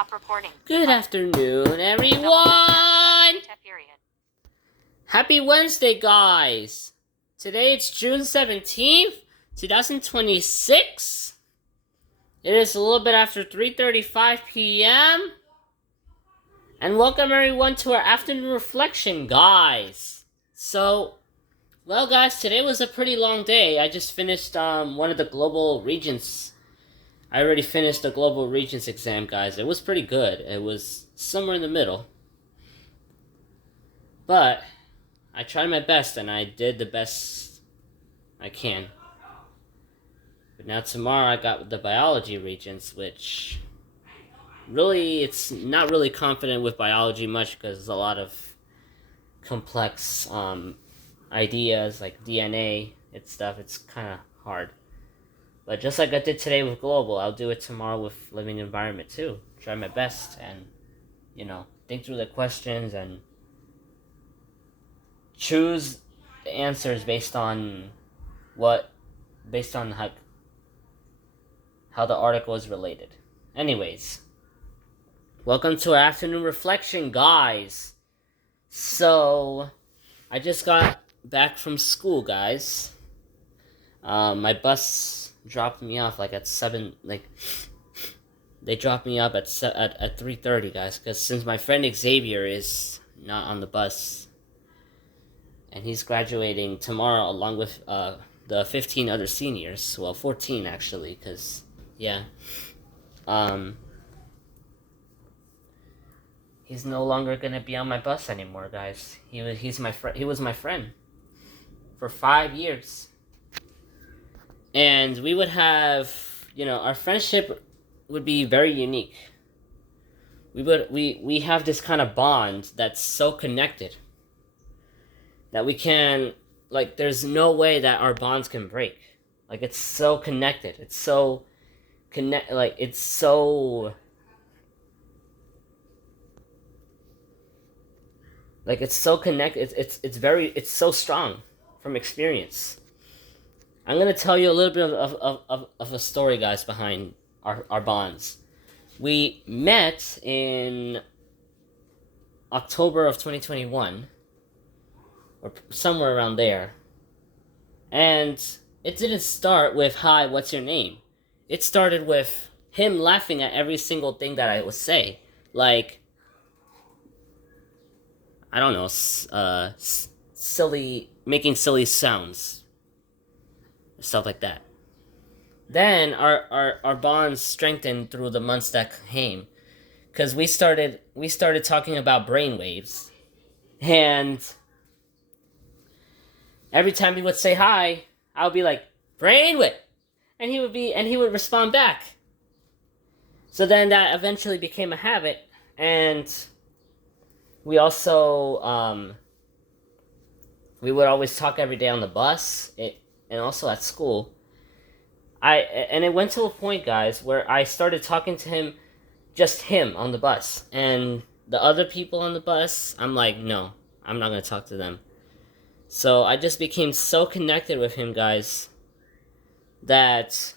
Stop recording. Good afternoon, everyone! Happy Wednesday, guys! Today it's June 17th, 2026. It is a little bit after 3:35 p.m. And welcome everyone to our afternoon reflection, guys. Well, guys, today was a pretty long day. I just finished one of the global regents. I already finished the global regents exam, guys. It was pretty good. It was somewhere in the middle. But I tried my best and I did the best I can. But now tomorrow I got the biology regents, which really, it's not really confident with biology much because there's a lot of complex ideas like DNA and stuff. It's kind of hard. But just like I did today with global, I'll do it tomorrow with living environment too. Try my best and, think through the questions and choose the answers based on how the article is related. Anyways, welcome to our afternoon reflection, guys. So, I just got back from school, guys. My bus dropped me off at 7, they dropped me up at 3:30, guys, because since my friend Xavier is not on the bus, and he's graduating tomorrow along with the 15 other seniors, well, 14 actually, because, yeah, he's no longer gonna be on my bus anymore, guys. He was my friend for 5 years. And we would have, our friendship would be very unique. We have this kind of bond that's so connected that we can, there's no way that our bonds can break. It's so connected. It's so it's so connected. It's so strong from experience. I'm going to tell you a little bit of a story, guys, behind our bonds. We met in October of 2021, or somewhere around there. And it didn't start with, "Hi, what's your name?" It started with him laughing at every single thing that I would say. I don't know, making silly sounds. Stuff like that. Then our bonds strengthened through the months that came, because we started talking about brainwaves, and every time he would say hi, I would be like, "Brainwave," and he would respond back. So then that eventually became a habit, and we also we would always talk every day on the bus. And also at school. And it went to a point, guys, where I started talking to him, just him on the bus. And the other people on the bus, I'm like, no, I'm not going to talk to them. So I just became so connected with him, guys, that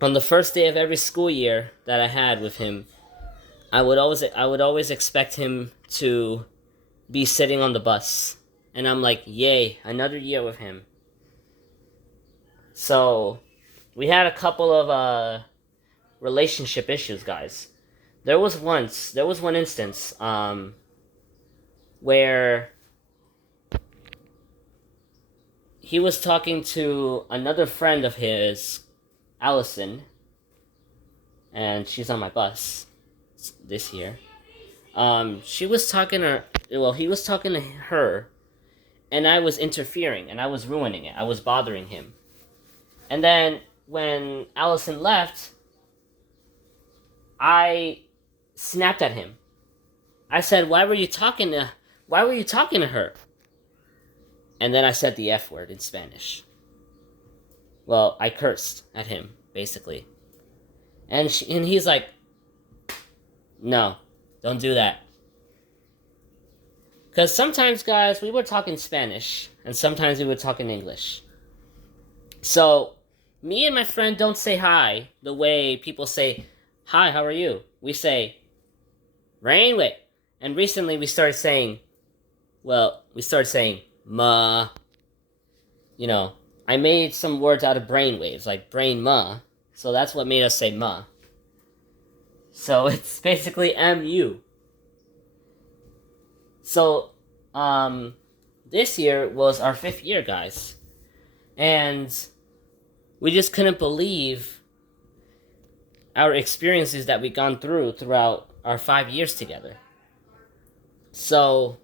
on the first day of every school year that I had with him, I would always expect him to be sitting on the bus. And I'm like, yay, another year with him. So, we had a couple of relationship issues, guys. There was one instance where he was talking to another friend of his, Allison, and she's on my bus this year. He was talking to her, and I was interfering, and I was ruining it. I was bothering him. And then, when Allison left, I snapped at him. I said, why were you talking to her? And then I said the F word in Spanish. Well, I cursed at him, basically. And he's like, no, don't do that. Because sometimes, guys, we would talk in Spanish, and sometimes we would talk in English. So, me and my friend don't say hi the way people say, hi, how are you? We say, rain with. And recently we started saying, ma. You know, I made some words out of brain waves, like brain ma. So that's what made us say ma. So it's basically MU. So, this year was our 5th year, guys. And we just couldn't believe our experiences that we gone throughout our 5 years together. So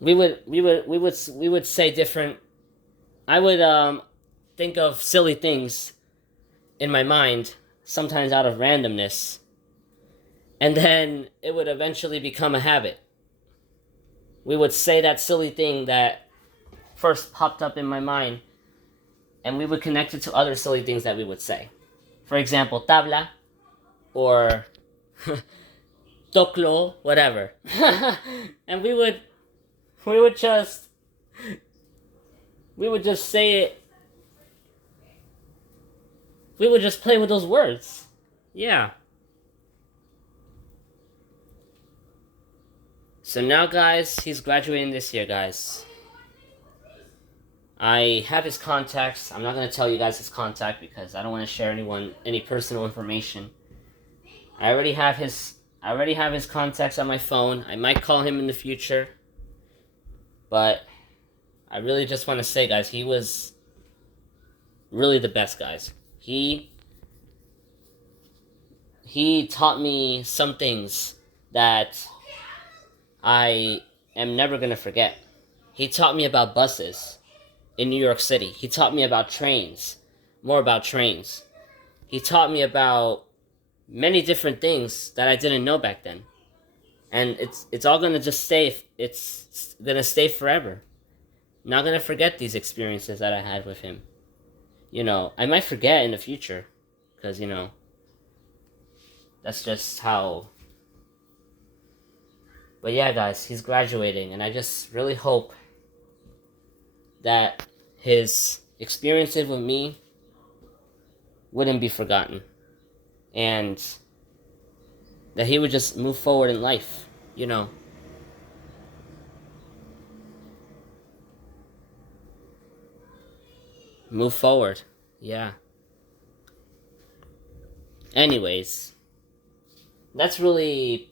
we would say different. I would think of silly things in my mind, sometimes out of randomness, and then it would eventually become a habit. We would say that silly thing that first popped up in my mind, and we would connect it to other silly things that we would say. For example, tabla, or toklo, whatever. And we would just say it. We would just play with those words. Yeah. So now, guys, he's graduating this year, guys. I have his contacts. I'm not going to tell you guys his contact because I don't want to share any personal information. I already have his contacts on my phone. I might call him in the future. But I really just want to say, guys, he was really the best, guys. He taught me some things that I am never going to forget. He taught me about buses in New York City. He taught me about trains, more about trains. He taught me about many different things that I didn't know back then. And it's all going to just stay, it's going to stay forever. I'm not going to forget these experiences that I had with him. I might forget in the future, because, that's just how. But yeah, guys, he's graduating, and I just really hope that his experiences with me wouldn't be forgotten, and that he would just move forward in life, Move forward, yeah. Anyways, that's really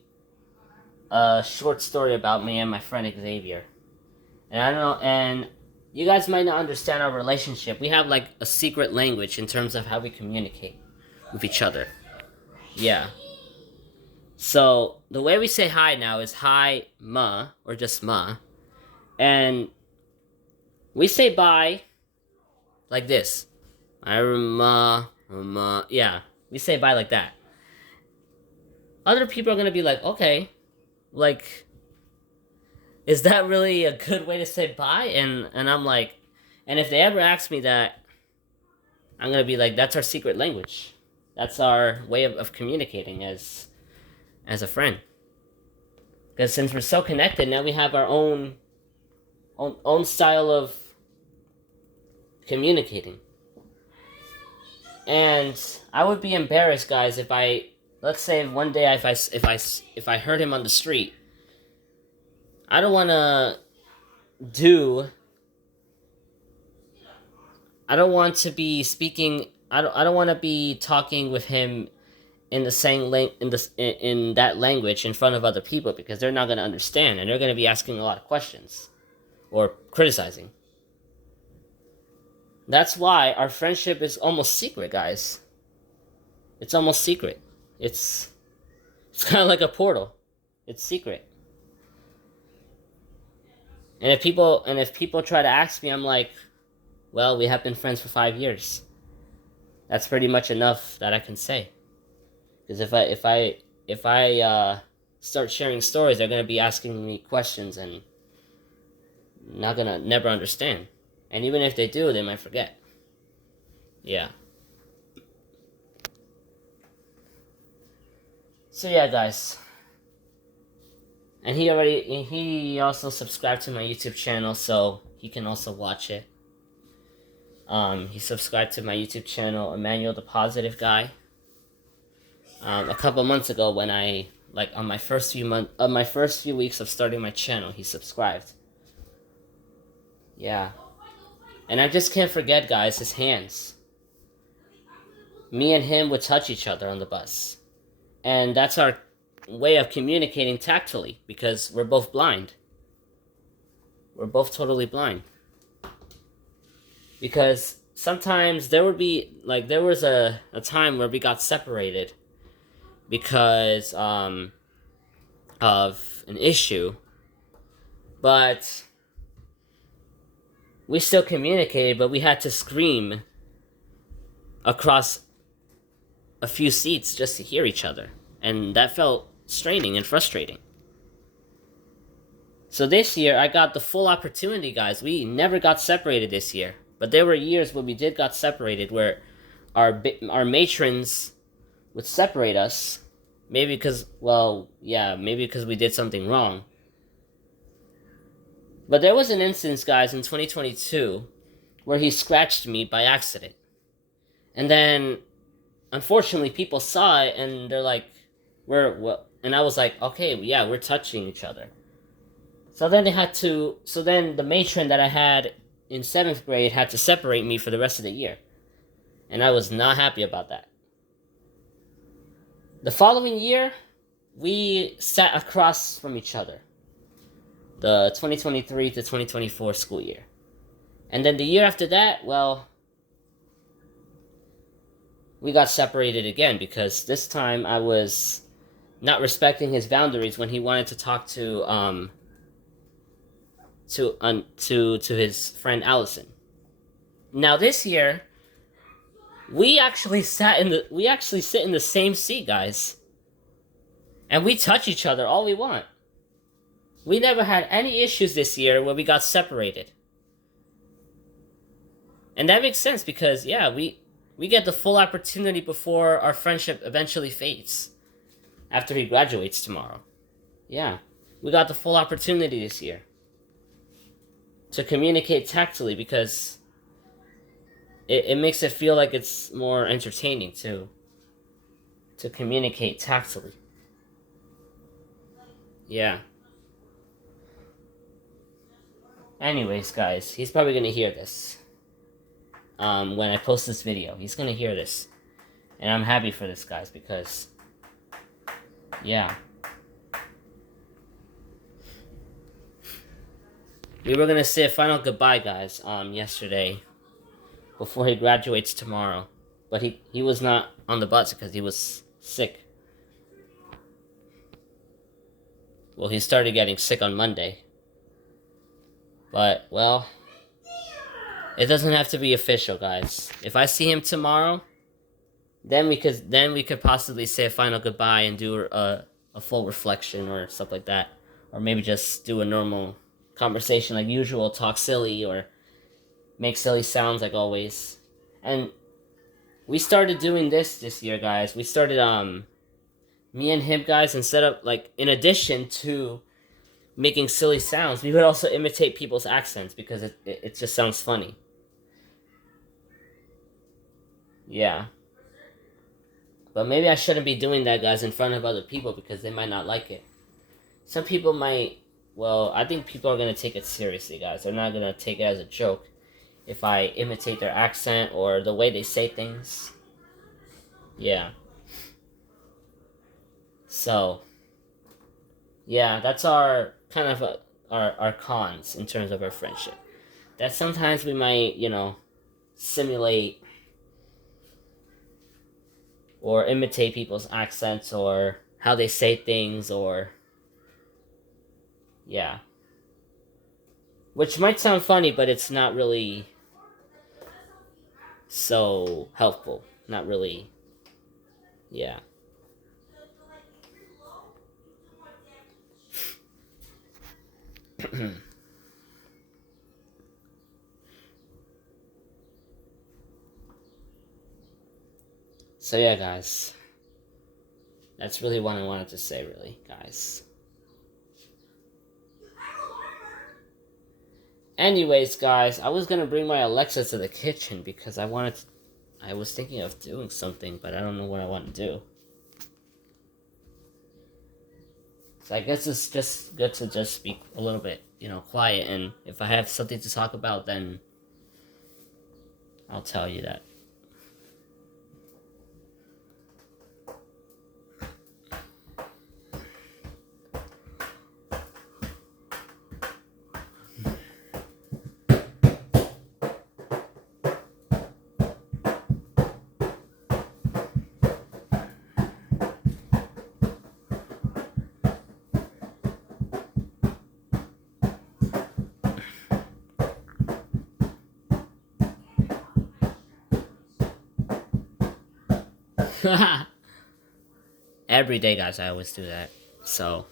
a short story about me and my friend Xavier. And I don't know, and you guys might not understand our relationship. We have like a secret language in terms of how we communicate with each other. Yeah. So the way we say hi now is hi ma, or just ma. And we say bye like this. Ma. Yeah. We say bye like that. Other people are gonna be like, okay, like, is that really a good way to say bye? And I'm like, and if they ever ask me that, I'm gonna be like, that's our secret language. That's our way of communicating as a friend. Because since we're so connected, now we have our own style of communicating. And I would be embarrassed, guys, if let's say one day if I heard him on the street. I don't want to be speaking. I don't want to be talking with him in the same in that language in front of other people, because they're not going to understand, and they're going to be asking a lot of questions or criticizing. That's why our friendship is almost secret, guys. It's almost secret. It's kind of like a portal. It's secret. And if people try to ask me, I'm like, well, we have been friends for 5 years. That's pretty much enough that I can say. Because if I start sharing stories, they're gonna be asking me questions and never understand. And even if they do, they might forget. Yeah. So yeah, guys. And he also subscribed to my YouTube channel, so he can also watch it. He subscribed to my YouTube channel, Emmanuel the Positive Guy. A couple months ago, when I on my first few weeks of starting my channel, he subscribed. Yeah, and I just can't forget, guys, his hands. Me and him would touch each other on the bus, and that's our way of communicating tactily because we're both blind. We're both totally blind. Because sometimes there would be there was a time where we got separated because of an issue, but we still communicated, but we had to scream across a few seats just to hear each other, and that felt straining and frustrating. So this year I got the full opportunity, guys. We never got separated this year, but there were years when we did got separated where our matrons would separate us. Maybe because, maybe because we did something wrong. But there was an instance, guys, in 2022 where he scratched me by accident. And then, unfortunately, people saw it and they're like, and I was like, okay, yeah, we're touching each other. So then the matron that I had in 7th grade had to separate me for the rest of the year. And I was not happy about that. The following year, we sat across from each other. The 2023 to 2024 school year. And then the year after that, we got separated again because this time I was not respecting his boundaries when he wanted to talk to his friend Allison. Now this year, we actually sit in the same seat, guys. And we touch each other all we want. We never had any issues this year where we got separated. And that makes sense because, yeah, we get the full opportunity before our friendship eventually fades. After he graduates tomorrow. Yeah, we got the full opportunity this year to communicate tactily because it makes it feel like it's more entertaining to communicate tactily. Yeah. Anyways, guys, he's probably gonna hear this. When I post this video, he's gonna hear this, and I'm happy for this, guys, because, yeah, we were gonna say a final goodbye, guys, yesterday, before he graduates tomorrow, but he was not on the bus because he was sick. Well, he started getting sick on Monday. But, well, it doesn't have to be official, guys. If I see him tomorrow, then we could possibly say a final goodbye and do a full reflection or stuff like that. Or maybe just do a normal conversation like usual, talk silly or make silly sounds like always. And we started doing this year, guys. We started, me and him, guys, instead of, in addition to making silly sounds, we would also imitate people's accents because it just sounds funny. Yeah. But maybe I shouldn't be doing that, guys, in front of other people because they might not like it. Some people might, I think people are going to take it seriously, guys. They're not going to take it as a joke if I imitate their accent or the way they say things. Yeah. So, yeah, that's our kind of our cons in terms of our friendship. That sometimes we might, simulate or imitate people's accents or how they say things or, yeah. Which might sound funny, but it's not really so helpful. Not really, yeah. So yeah, guys. That's really what I wanted to say, really, guys. Anyways, guys, I was gonna bring my Alexa to the kitchen because I was thinking of doing something, but I don't know what I want to do. So I guess it's just good to just be a little bit, quiet, and if I have something to talk about, then I'll tell you that. Every day, guys, I always do that. So.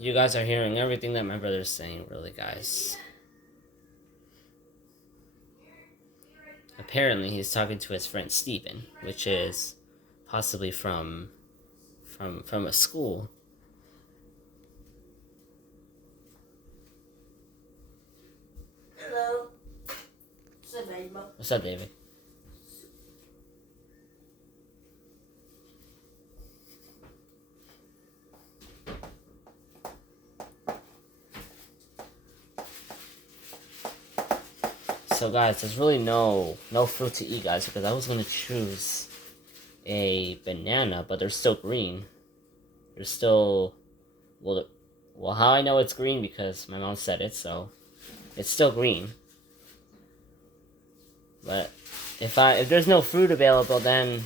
You guys are hearing everything that my brother's saying, really, guys. Apparently, he's talking to his friend Steven, which is possibly from a school. Hello. What's up, baby? What's up, David? So guys, there's really no fruit to eat, guys, because I was gonna choose a banana, but they're still green. They're still well, how I know it's green because my mom said it, so it's still green. But if there's no fruit available, then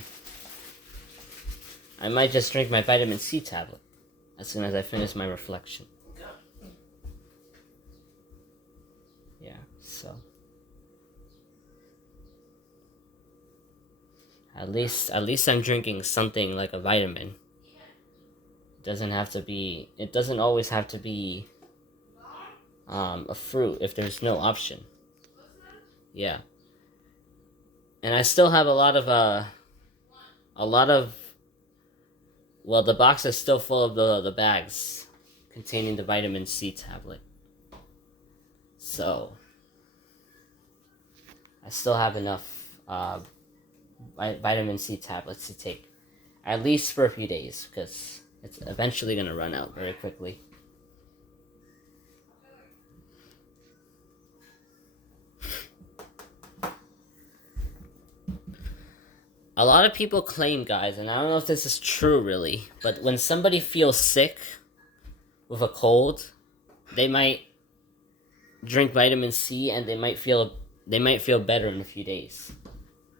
I might just drink my vitamin C tablet as soon as I finish my reflection. Yeah, so. At least I'm drinking something like a vitamin. It doesn't always have to be a fruit if there's no option. Yeah. And I still have a lot of well, the box is still full of the bags containing the vitamin C tablet. So I still have enough vitamin C tablets to take, at least for a few days, because it's eventually going to run out very quickly. A lot of people claim, guys, and I don't know if this is true really, but when somebody feels sick with a cold, they might drink vitamin C and they might feel better in a few days.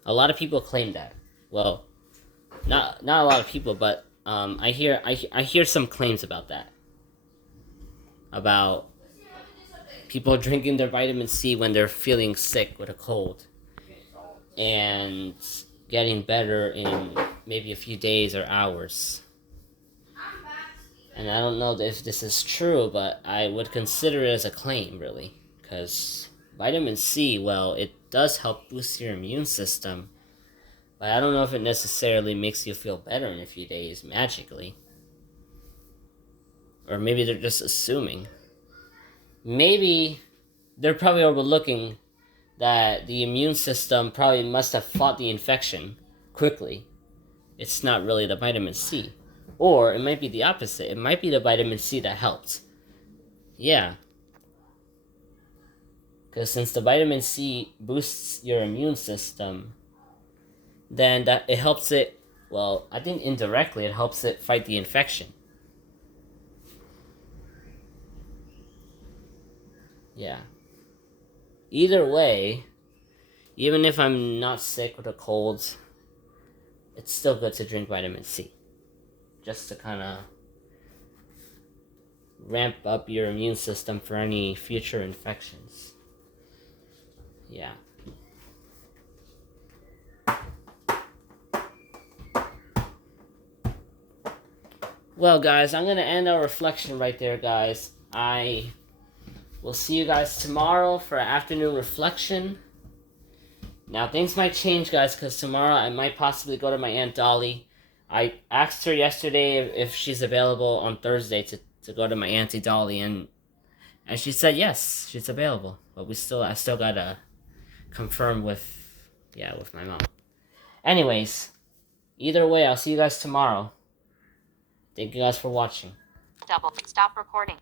A lot of people claim that. Well, not a lot of people, but I hear some claims about that. About people drinking their vitamin C when they're feeling sick with a cold, and getting better in maybe a few days or hours. And I don't know if this is true, but I would consider it as a claim, really, because vitamin C, well, it does help boost your immune system. But I don't know if it necessarily makes you feel better in a few days, magically. Or maybe they're just assuming. Maybe they're probably overlooking that the immune system probably must have fought the infection quickly. It's not really the vitamin C. Or it might be the opposite. It might be the vitamin C that helped. Yeah. Because since the vitamin C boosts your immune system, then that it helps it, well, I think indirectly it helps it fight the infection. Yeah. Either way, even if I'm not sick with a cold, it's still good to drink vitamin C. Just to kind of ramp up your immune system for any future infections. Yeah. Well, guys, I'm going to end our reflection right there, guys. I will see you guys tomorrow for afternoon reflection. Now, things might change, guys, because tomorrow I might possibly go to my Aunt Dolly. I asked her yesterday if she's available on Thursday to go to my Auntie Dolly, and she said yes, she's available. But I still gotta confirm with my mom. Anyways, either way, I'll see you guys tomorrow. Thank you guys for watching. Stop recording.